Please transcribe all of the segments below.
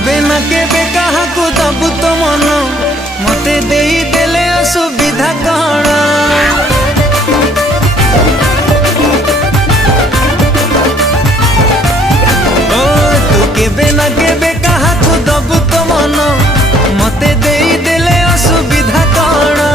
केबे ना केबे कहा को दबु तो मन मते देई देले असुविधा कण ओ तू केबे ना केबे कहा को दबु तो मन मते देई देले असुविधा कण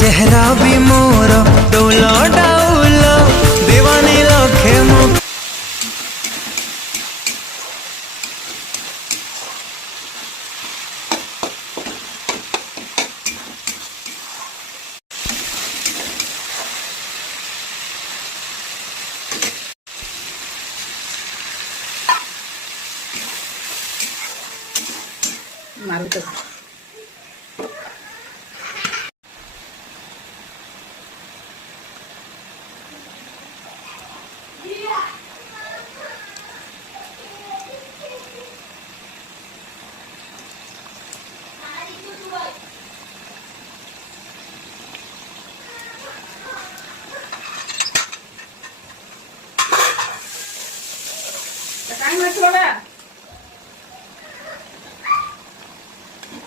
चेहरा भी मोर डोल डाउल दीवानी लखे मु मार तो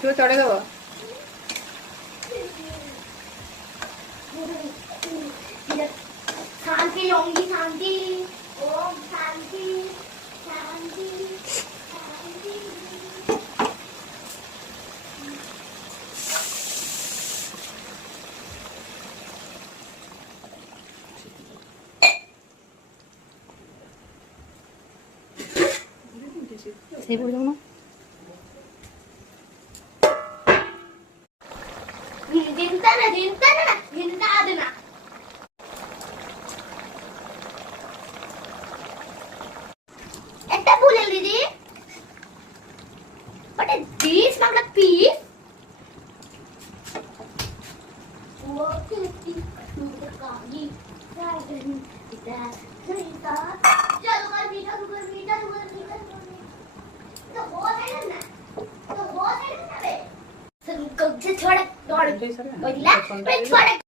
तू तोड़े गो शांति होंगी शांति ओम शांति शांति शांति सही बोल रहा हूँ जिंदा आदना একটা ভুলে দিদি ওটা দিস মাগলা পিস ও কি কাগি রাইডন এটা সরিতা চলো कर मीठा तो बहुत है ना बे सर कब से छोड़ दौड़ बोला पे छोड़